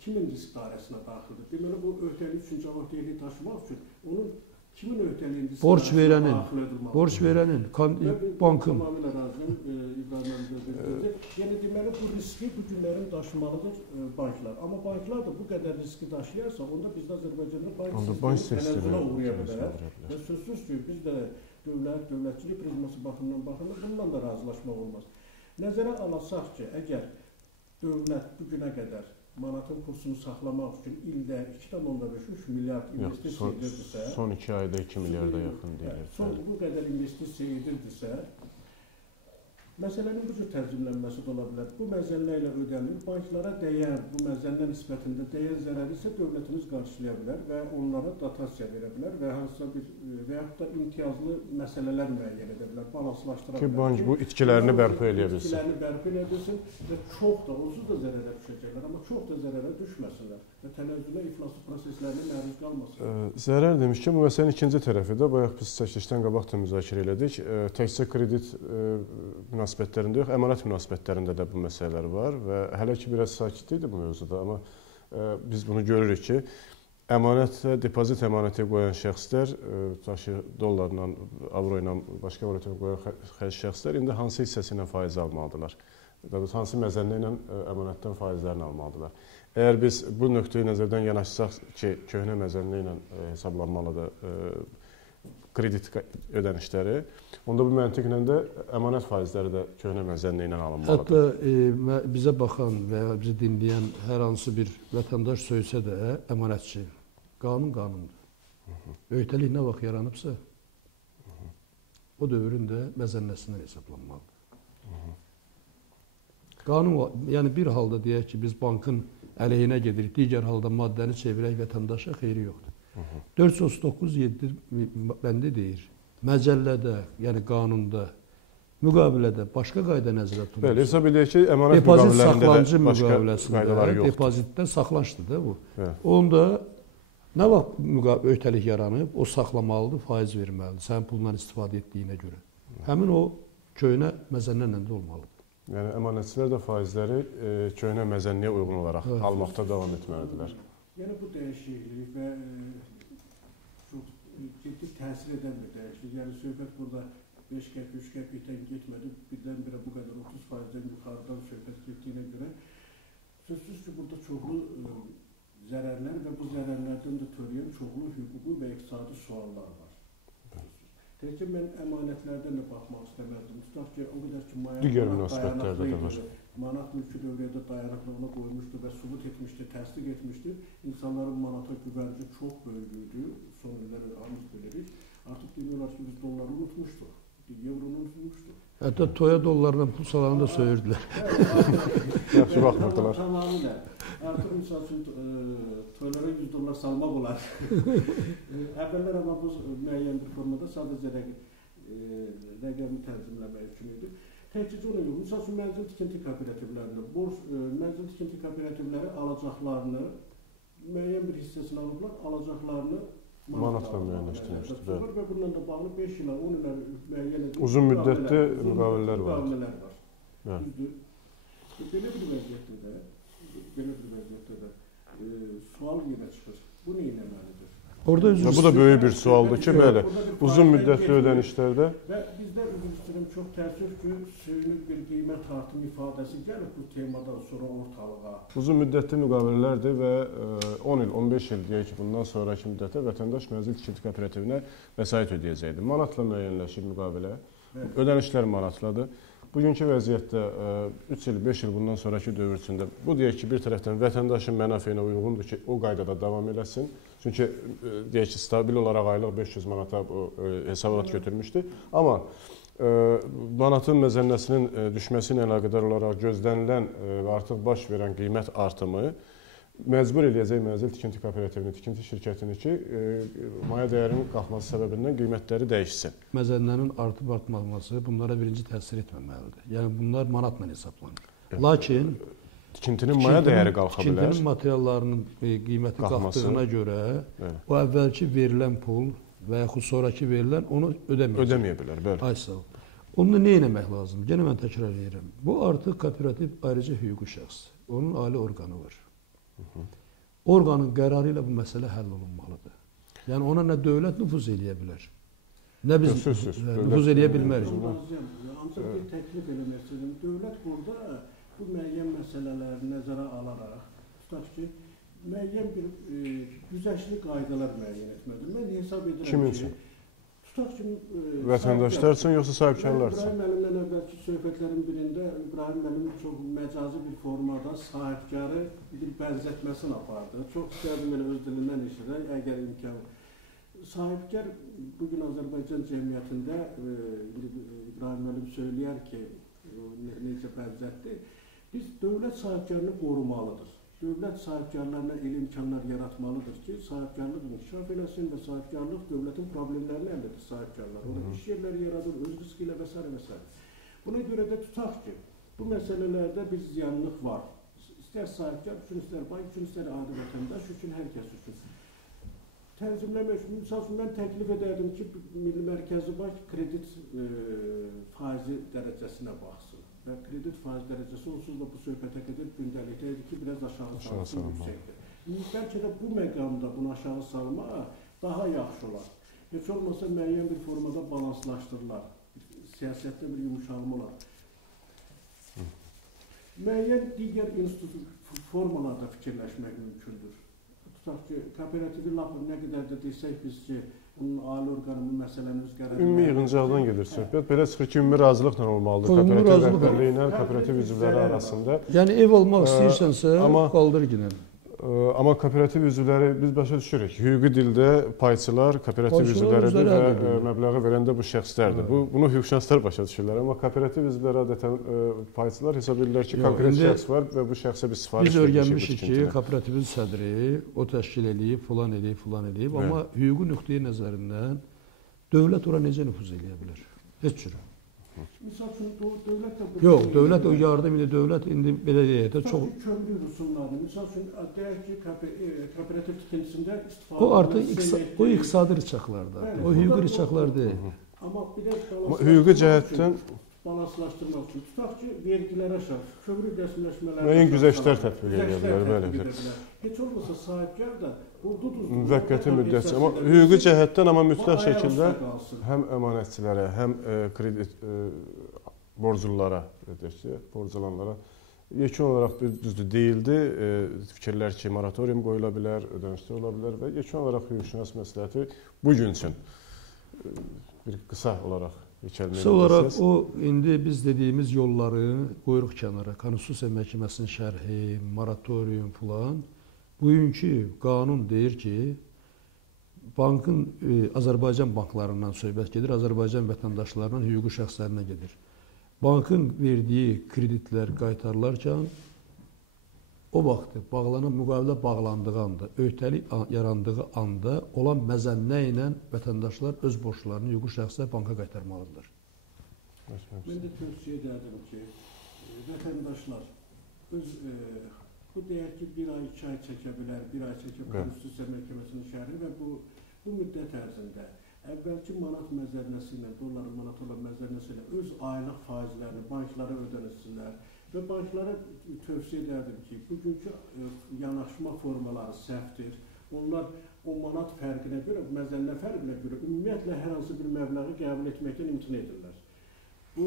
kimin risk dairəsinə daxildir? Deməli, bu öhdəlik üçün cavabdehliyi daşımaq üçün onun kimin öhdəliyin risk dairəsinə daxil edilməlidir? Borc verənin, bankın. Tamamilə razıyım, İbrahim Əmrədə. Yəni, deməli, bu riski bu günlərin daşımalıdır banklar. Amma banklar da bu qədər riski daşıyarsa, onda bizdə Azərbaycanda bank sistemi tənəzzülə uğraya bilər. Və sözsüz ki, biz də dövlətçilik prizması baxımından baxırıq, bundan da razılaşmaq olmaz. Nəzərə alasaq ki, əgər dövlət bu günə qədər manatın kursunu saxlamaq üçün ildə 2,5-3 milyard investisiya edirdisə, son 2 ayda 2 milyarda yaxın deyilir. Son bu qədər investisiya edirdisə, Məsələnin bu cür tənzimlənməsi də ola bilər. Bu məzənlə ilə ödənilir. Banklara dəyən, bu məzənlə nisbətində dəyən zərəri isə dövlətimiz qarşılaya bilər və onlara dotasiya verə bilər və hansısa bir və yaxud da imtiyazlı məsələlər müəyyən edə bilər, balanslaşdıra bilər. Ki, bank bu itkilərini bərpa edə bilsin. İtkilərini bərpa edə bilsin və çox da, onsuz da zərərə düşəcəklər, amma çox da zərərə düşməsinlər və tənəzzülə iflaslı proseslərinə məruz qalmasınlar. Zərər demişkən, bu məsələnin ikinci tərəfi də, bayaq biz çəkilişdən qabaq da müzakirə elədik. Təkcə kredit münasibətlərində yox, əmanət münasibətlərində də bu məsələlər var və hələ ki, biraz sakit idi bu mövzuda, amma biz bunu görürük ki, əmanətə, depozit əmanəti qoyan şəxslər, daşı dollarla, avro ilə, başqa valyuta qoyan şəxslər indi hansı hissəsi ilə faiz almalıdırlar? Hansı məzənlə ilə əmanətdən faizlərini almalıdırlar? Əgər biz bu nöqteyi nəzərdən yanaşsaq ki, köhnə məzənlə ilə hesablanmalıdır kredit ödənişləri, onda bu məntiqlə də əmanət faizləri də köhnə məzənlə ilə alınmalıdır. Hətta bizə baxan və ya bizi dinləyən hər hansı bir vətəndaş söysə də əmanətçi, qanun qanundur. Öhdəlik nə vaxt yaranıbsa, o dövrün də məzənnəsindən hesablanmalıdır. Qanun, yəni bir halda deyək ki, biz bankın əleyhinə gedirik, digər halda maddəni çevirək vətəndaşa xeyri yoxdur. 439.7 bəndi deyir, məcəllədə, yəni qanunda, müqavilədə başqa qayda nəzərdə tutulur. Bəli, hesab edək ki, əmanət müqavilələrində də başqa qaydaları yoxdur. Depozitdə saxlaşdı da bu. Onda nə vaxt öhdəlik yaranıb, o saxlamalıdır, faiz verməlidir, sənin pulundan istifadə etdiyinə görə. Həmin o köhnə məzənnənlə də olmalıdır. Yəni, əmanətçilər də faizləri köhnə məzənniyə uyğun olaraq almaqda davam etməlidirlər. Yəni, bu dəyişiklik və çox ciddi təsir edən bir dəyişiklik. Yəni, söhbət burada 5 qəpik, 3 qəpikdən getmədi, birdən-birə bu qədər 30%-dən yuxarıdan söhbət getdiyinə görə sözsüz ki, burada çoxlu zərərlər və bu zərərlərdən də törəyən çoxlu hüquqi və iqtisadi suallar var. Təkcə mən əmanətlərdən də baxmaq istəməzdim. Tutaq ki, o qədər ki, digər münasibətlərdə də var. Manat mülki dövrədə dayanıqlığını qoymuşdu və sübut etmişdi, təsdiq etmişdi. İnsanların manata güvənci çox böyük idi. Son illəri hamımız bilirik. Artıq deyiyorlar ki, biz dolları unutmuşduq. Evronu unutmuşduq. Hətta toya dollarla pul salanı da söyürdülər. Yaxşı baxmırdılar. Tamamilə. Artıq misal üçün toylara 100 dollar salmaq olar. Əvvəllər amma bu müəyyən bir formada sadəcə rəqəmi tənzimləmək üçün idi. Təkcə ona yox. Misal üçün mənzil tikinti kooperativlərində, mənzil tikinti kooperativləri alacaqlarını, müəyyən bir hissəsini alıblar, alacaqlarını manatla müəyyənləşdirmişdir. Və bununla da bağlı 5 ilə 10 ilə müəyyən edilmiş uzun müddətli müqavilələr var. Düzdür. Belə bir vəziyyətdə də sual yenə çıxır. Bu nə eləməlidir? Bu da böyük bir sualdır ki, bəli, uzun müddətli ödənişlərdə. Və bizdə üzr istəyirəm, çox təəssüf ki, söyünür bir qiymət artım ifadəsi gəlib bu temadan sonra ortalığa. Uzun müddətli müqavilələrdir və 10 il, 15 il deyək ki, bundan sonraki müddətdə vətəndaş mənzil tikinti kooperativinə vəsait ödəyəcəkdir. Manatla müəyyənləşir müqavilə, ödənişlər manatladır. Bugünkü vəziyyətdə 3 il, 5 il bundan sonraki dövr içində bu deyək ki, bir tərəfdən vətəndaşın mənafeyinə uyğundur ki, o qaydada davam eləsin. Çünki deyək ki, stabil olaraq aylıq 500 manata hesabat götürmüşdü. Amma manatın məzənnəsinin düşməsi ilə əlaqədar olaraq gözlənilən artıq baş verən qiymət artımı məcbur eləyəcək mənzil tikinti kooperativini, tikinti şirkətini ki, maya dəyərinin qalxması səbəbindən qiymətləri dəyişsin. Məzənnənin artıb artmaması bunlara birinci təsir etməməlidir. Yəni bunlar manatla hesablanır. Lakin tikintinin maya dəyəri qalxa bilər. Tikintinin materiallarının qiyməti qalxdığına görə o əvvəlki verilən pul və yaxud sonraki verilən onu ödəməyə bilər. Bəli. Ay sağ ol. Onu nə etmək lazım? Yenə mən təkrar edirəm. Bu artıq kooperativ ayrıca hüquqi şəxs. Onun ali orqanı var. Orqanın qərarı ilə bu məsələ həll olunmalıdır. Yəni ona nə dövlət nüfuz eləyə bilər, nə biz nüfuz eləyə bilmərik. Ancaq bir təklif eləmək istəyirəm. Dövlət burada bu müəyyən məsələləri nəzərə alaraq, tutaq ki, müəyyən bir güzəştli qaydalar müəyyən etməlidir. Mən hesab edirəm ki, kimin üçün? Tutaq ki, vətəndaşlar üçün yoxsa sahibkarlar üçün? İbrahim müəllimlə əvvəlki söhbətlərin birində İbrahim müəllim çox məcazi bir formada sahibkarı bir bənzətməsini apardı. Çox istərdim elə öz dilindən eşidək, əgər imkan. Sahibkar bugün Azərbaycan cəmiyyətində İbrahim müəllim söyləyər ki, necə bənzətdi. Biz dövlət sahibkarlığını qorumalıdır. Dövlət sahibkarlarına elə imkanlar yaratmalıdır ki, sahibkarlıq inkişaf eləsin və sahibkarlıq dövlətin problemlərini həll edir sahibkarlar. Orada iş yerləri yaradır, öz riski ilə və s. və s. Buna görə də tutaq ki, bu məsələlərdə bir ziyanlıq var. İstər sahibkar üçün, istər bank üçün, istər adi vətəndaş üçün, hər kəs üçün. Tənzimləmək üçün, misal üçün, mən təklif edərdim ki, Milli Mərkəzi Bank kredit faizi dərəcəsinə baxsın. Və kredit faiz dərəcəsi onsuz da bu söhbətə qədər gündəlikdə idi ki, biraz aşağı salsın, yüksəkdir. Bəlkə də bu məqamda bunu aşağı salmaq daha yaxşı olar. Heç olmasa müəyyən bir formada balanslaşdırılar. Siyasətdə bir yumuşalma olar. Müəyyən digər formalarda fikirləşmək mümkündür. Tutaq ki, kooperativi lap nə qədər də desək biz ki, bunun ali orqanı bu məsələni öz qərarı... Ümumi yığıncaqdan gedir söhbət. Belə çıxır ki, ümumi razılıqla olmalıdır kooperativ rəhbərliyi ilə kooperativ üzvləri arasında. Yəni ev almaq istəyirsənsə, qaldır ginən. Amma kooperativ üzvləri, biz başa düşürük, hüquqi dildə payçılar, kooperativ üzvləridir və məbləği verən də bu şəxslərdir. Bunu hüquqşünaslar başa düşürlər, amma kooperativ üzvləri adətən payçılar hesab edirlər ki, konkret şəxs var və bu şəxsə biz sifariş edirik. Biz öyrənmişik ki, kooperativin sədri o təşkil edib, filan edib, amma hüquqi nöqteyi nəzərindən dövlət ora necə nüfuz edə bilər? Heç cür. Misal üçün, dövlət də... Yox, dövlət o yardım edir, dövlət indi belə deyək də çox... Kömrü rüsumlarını, misal üçün, deyək ki, kooperativ tikintisində istifadə... O artıq o iqtisadi rıçaqlarda, o hüquqi rıçaqlar deyil. Amma bir də hüquqi cəhətdən balanslaşdırmaq üçün, tutaq ki, vergilərə şəxs, kömrü rəsmiləşmələrə... Müəyyən güzəştlər tətbiq edə bilər. Heç olmasa sahibkar da müvəqqəti müddətçi, amma hüquqi cəhətdən, amma mütləq şəkildə həm əmanətçilərə, həm kredit borclulara, borcalanlara yekun olaraq düzdür deyildi. Fikirlər ki, moratorium qoyula bilər, ödənişlər ola bilər və yekun olaraq hüquqşünas məsləhəti bu gün üçün bir qısa olaraq yekəlməyə qısa olaraq o, indi biz dediyimiz yolları qoyuruq kənara, Konstitusiya Məhkəməsinin şərhi, moratorium filan. Bugünkü qanun deyir ki, bankın Azərbaycan banklarından söhbət gedir, Azərbaycan vətəndaşlarının hüquqi şəxslərinə gedir. Bankın verdiyi kreditlər qaytarılarkən o vaxt müqavilə bağlandığı anda, öhdəlik yarandığı anda olan məzənnə ilə vətəndaşlar öz borclarını hüquqi şəxslər banka qaytarmalıdırlar. Mən də tövsiyə edirdim ki, vətəndaşlar öz bu deyək ki, bir ay, 2 ay çəkə bilər, bir ay çəkə bilər Konstitusiya Məhkəməsinin şərhi və bu müddət ərzində əvvəlki manat məzənnəsi ilə, dollar manat olan məzənnəsi ilə öz aylıq faizlərini banklara ödənilsinlər və banklara tövsiyə edirdim ki, bugünkü yanaşma formaları səhvdir. Onlar o manat fərqinə görə, məzənnə fərqinə görə ümumiyyətlə hər hansı bir məbləği qəbul etməkdən imtina edirlər. Bu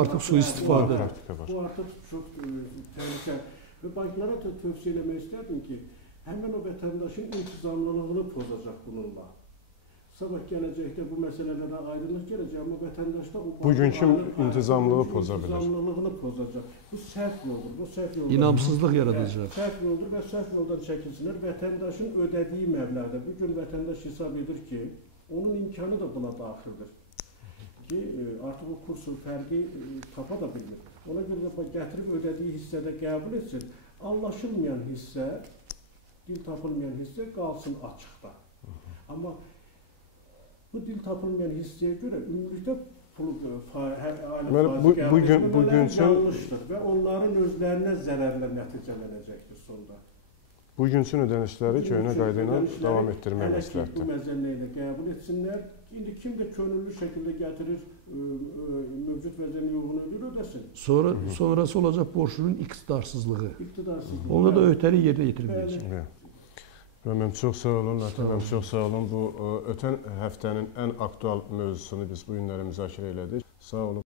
artıq sui-istifadədir. Bu artıq çox təhlükə. Və banklara da tövsiyə eləmək istərdim ki, həmən o vətəndaşın intizamlılığını pozacaq bununla. Sabah gələcəkdə bu məsələlərə aydınlıq gələcək, amma vətəndaşda o bugünkü intizamlılığı poza bilər. İntizamlılığını pozacaq. Bu səhv yoldur, bu səhv yoldur. İnamsızlıq yaradacaq. Səhv yoldur və səhv yoldan çəkilsinlər. Vətəndaşın ödədiyi məbləğdə, bugün vətəndaş hesab edir ki, onun imkanı da buna daxildir. Ki, artıq o kursun fərqi tapa da bilmir. Ona görə də gətirib ödədiyi hissədə qəbul etsin. Anlaşılmayan hissə, dil tapılmayan hissə qalsın açıqda. Amma bu dil tapılmayan hissəyə görə ümumilikdə pulu ailə faizi qəbul yanlışdır və onların özlərinə zərərlə nəticələnəcəkdir sonda. Bugünkü ödənişləri köhnə qayda ilə davam etdirmək məsləhətdir. Bu məzənlə ilə qəbul etsinlər. İndi kim də könüllü şəkildə gətirir, mövcud vəziyyə yoğunu ödəsin. Sonrası olacaq borclunun iqtidarsızlığı. Onda da öhdəlik yerinə yetirilməyəcək. Mən çox sağ olun, Lətif, çox sağ olun. Bu ötən həftənin ən aktual mövzusunu biz bu günləri müzakirə elədik. Sağ olun.